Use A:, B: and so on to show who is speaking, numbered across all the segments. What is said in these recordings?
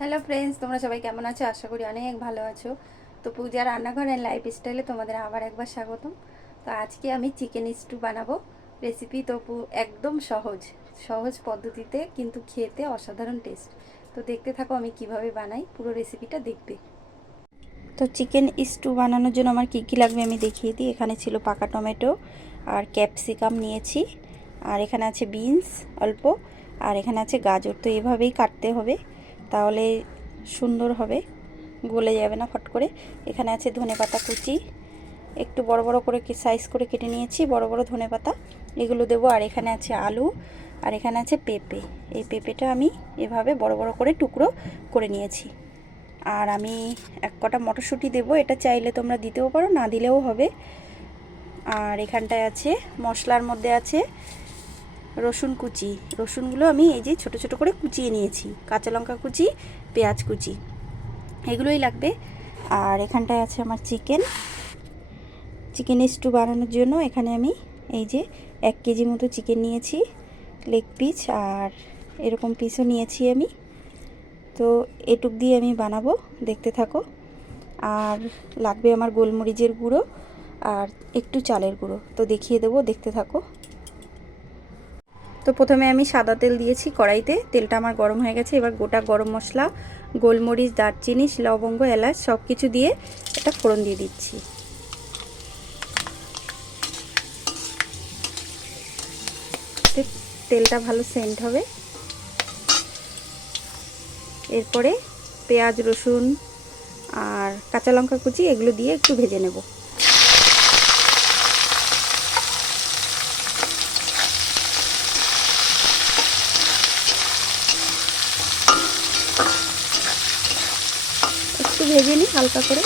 A: Hello friends তোমরা সবাই কেমন আছো? আশা করি অনেক ভালো আছো। তো পূজা লাইফ স্টাইলে তোমাদের আবার একবার স্বাগতম। তো আজকে আমি চিকেন স্টু বানাবো। রেসিপি তো একদম সহজ। সহজ পদ্ধতিতে কিন্তু খেতে অসাধারণ টেস্ট তো দেখতে থাকো আমি কীভাবে বানাই, পুরো রেসিপিটা দেখবে। তো চিকেন স্টু বানানোর জন্য আমার কী কী লাগবে আমি দেখিয়ে দিই। এখানে ছিল পাকা টমেটো আর ক্যাপসিকাম নিয়েছি। আর এখানে আছে বিনস অল্প। আর এখানে আছে গাজর। তো এভাবেই কাটতে হবে। তাহলে সুন্দর হবে, গলে যাবে না ফট করে। এখানে আছে ধনেপাতা কুচি। একটু বড় বড় করে সাইজ করে কেটে নিয়েছি, বড় বড় ধনেপাতা এগুলো দেবো। আর এখানে আছে আলু, আর এখানে আছে পেঁপে। এই পেঁপেটা আমি এভাবে বড় বড় করে টুকরো করে নিয়েছি। আর আমি এক কটা মটরশুঁটি দেবো। এটা চাইলে তোমরা দিতেও পারো, না দিলেও হবে। আর এখানটায় আছে, মশলার মধ্যে আছে রসুন কুচি। রসুনগুলো আমি এই যে ছোট ছোট করে কুচিয়ে নিয়েছি। কাঁচা লঙ্কা কুচি, পেঁয়াজ কুচি। এগুলোই লাগবে। আর এখানটায় আছে আমার চিকেন। চিকেন স্টু বানানোর জন্য এখানে আমি এই যে এক কেজি মতো চিকেন নিয়েছি, লেগ পিস, আর এরকম পিসও নিয়েছি আমি। তো এটুক দিয়ে আমি বানাবো, দেখতে থাকো। আর লাগবে আমার গোলমরিচের গুঁড়ো আর একটু চালের গুঁড়ো। তো দেখিয়ে দেবো, দেখতে থাকো। তো প্রথমে আমি সাদা তেল দিয়েছি কড়াইতে। তেলটা আমার গরম হয়ে গেছে। এবার গোটা গরম মশলা, গোলমরিচ, দারচিনি, লবঙ্গ, এলাচ সব কিছু দিয়ে একটা ফোড়ন দিয়ে দিচ্ছি। তেলটা ভালো সেন্ট হবে। এরপরে পেঁয়াজ, রসুন আর কাঁচা লঙ্কা কুচি এগুলো দিয়ে একটু ভেজে নেব। ভেজে নিই হালকা করে।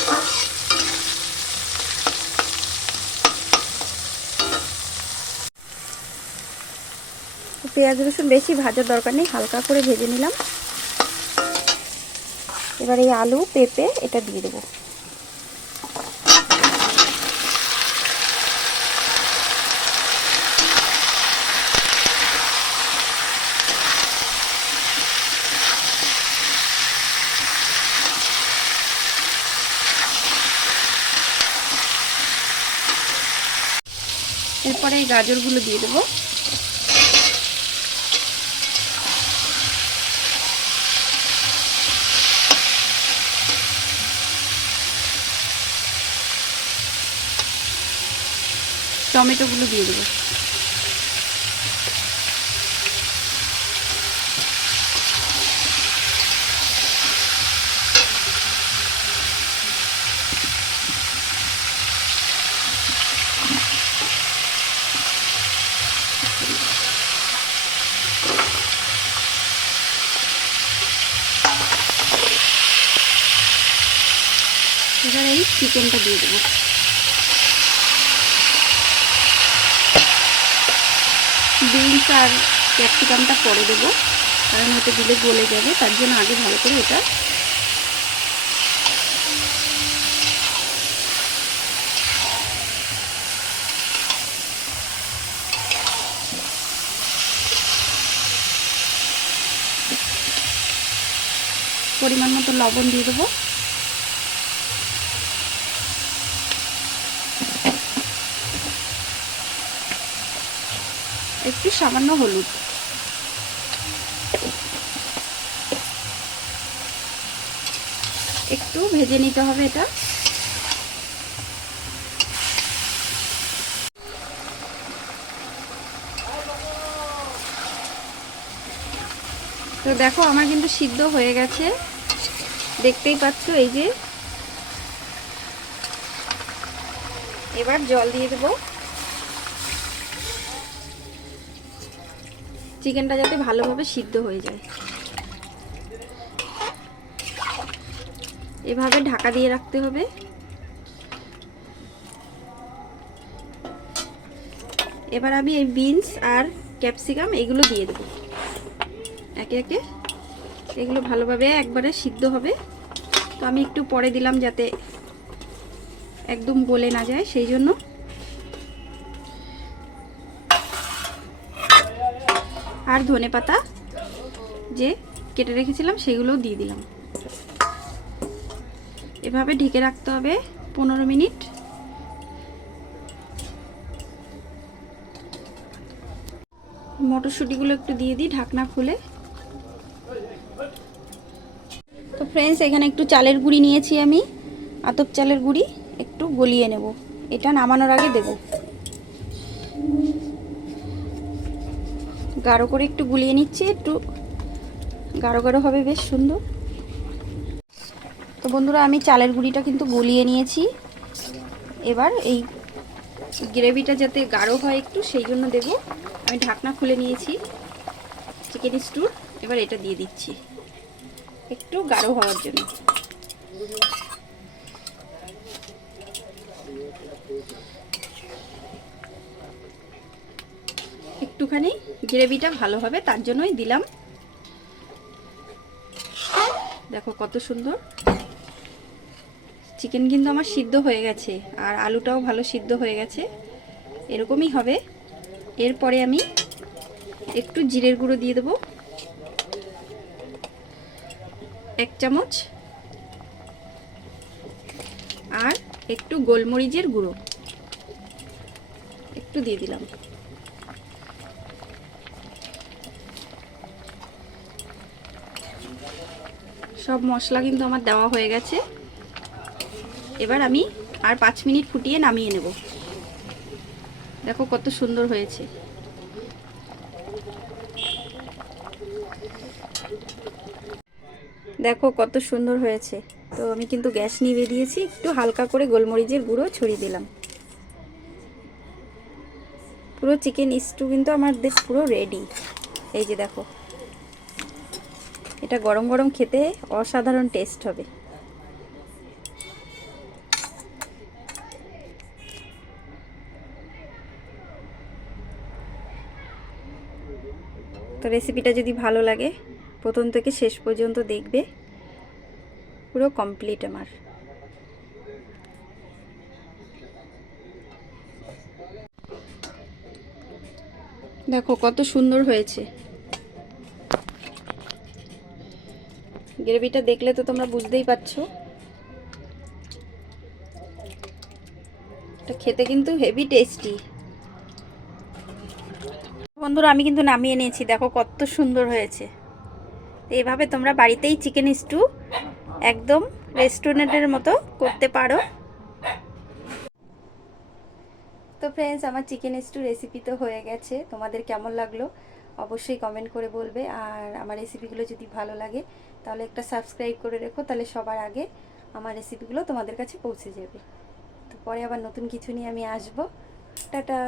A: পেঁয়াজ রসুন বেশি ভাজার দরকার নেই, হালকা করে ভেজে নিলাম। এবার এই আলু পেঁপে এটা দিয়ে দেবো। এরপরে এই গাজরগুলো দিয়ে দেবো। টমেটোগুলো দিয়ে দেবো। এবার এই চিকেনটা দিয়ে দেবো। বিনস আর ক্যাপসিকামটা পরে দেবো। কারণ ওটা দিলে গলে যাবে, তার জন্য আগে ভালো করে এটা পরিমাণ মতো লবণ দিয়ে দেবো। একটু সামান্য হলুদ। একটু ভেজে নিতে হবে এটা। তো দেখো, আমার কিন্তু সিদ্ধ হয়ে গেছে। দেখতেই পাচ্ছ এই যে। এবার জল দিয়ে দেবো। চিকেনটা যাতে ভালোভাবে সিদ্ধ হয়ে যায়। এভাবে ঢাকা দিয়ে রাখতে হবে। এবার আমি এই বিনস আর ক্যাপসিকাম এগুলো দিয়ে দেবো। একে একে এগুলো ভালোভাবে একবারে সিদ্ধ হবে। তো আমি একটু পরে দিলাম যাতে একদম গলে না যায়, সেই জন্য আর ধনে পাতা যে কেটে রেখেছিলাম, সেগুলোও দিয়ে দিলাম। এভাবে ঢেকে রাখতে হবে পনেরো মিনিট। মটরশুঁটিগুলো একটু দিয়ে দিই ঢাকনা খুলে। তো ফ্রেন্ডস এখানে একটু চালের গুঁড়ি নিয়েছি আমি। আতপ চালের গুঁড়ি একটু গলিয়ে নেব। এটা নামানোর আগে দেব। গাঢ় করে একটু গুলিয়ে নিচ্ছি, একটু গাঢ় গাঢ় হবে, বেশ সুন্দর। তো বন্ধুরা, আমি চালের গুঁড়িটা কিন্তু গলিয়ে নিয়েছি। এবার এই গ্রেভিটা যাতে গাঢ় হয় একটু, সেই জন্য দেব। আমি ঢাকনা খুলে নিয়েছি, চিকেন স্টুর। এবার এটা দিয়ে দিচ্ছি, একটু গাঢ় হওয়ার জন্য। একটুখানি গ্রেভিটা ভালো হবে, তার জন্যই দিলাম। দেখো কত সুন্দর। চিকেন কিন্তু আমার সিদ্ধ হয়ে গেছে, আর আলুটাও ভালো সিদ্ধ হয়ে গেছে। এরকমই হবে। এরপরে আমি একটু জিরের গুঁড়ো দিয়ে দেবো। এক চামচ। আর একটু গোলমরিচের গুঁড়ো। একটু দিয়ে দিলাম। সব মশলা কিন্তু আমার দেওয়া হয়ে গেছে। এবার আমি আর পাঁচ মিনিট ফুটিয়ে নামিয়ে নেব। দেখো কত সুন্দর হয়েছে। দেখো কত সুন্দর হয়েছে। তো আমি কিন্তু গ্যাস নিভিয়ে দিয়েছি, একটু হালকা করে গোলমরিচের গুঁড়ো ছড়িয়ে দিলাম। পুরো চিকেন স্টু কিন্তু আমাদের পুরো রেডি এই যে দেখো। এটা গরম গরম খেতে অসাধারণ টেস্ট হবে। তো রেসিপিটা যদি ভালো লাগে, প্রথম থেকে শেষ পর্যন্ত দেখবে। পুরো কমপ্লিট আমার। দেখো কত সুন্দর হয়েছে। গ্রেভিটা দেখলে তো তোমরা বুঝতেই পারছ। এটা খেতে কিন্তু হেভি টেস্টি বন্ধুরা, আমি কিন্তু নামিয়ে নিয়েছি, দেখো কত সুন্দর হয়েছে। তো এভাবে তোমরা বাড়িতেই চিকেন স্টু একদম রেস্টুরেন্টের মতো করতে পারো। তো ফ্রেন্ডস আমার চিকেন স্টু রেসিপি তো হয়ে গেছে। তোমাদের কেমন লাগল? অবশ্যই কমেন্ট করে বলবে। আর আমার রেসিপিগুলো যদি ভালো লাগে, তাহলে একটা সাবস্ক্রাইব করে রেখো, তাহলে সবার আগে আমার রেসিপিগুলো তোমাদের কাছে পৌঁছে যাবে। তো পরে আবার নতুন কিছু নিয়ে আমি আসব। টাটা!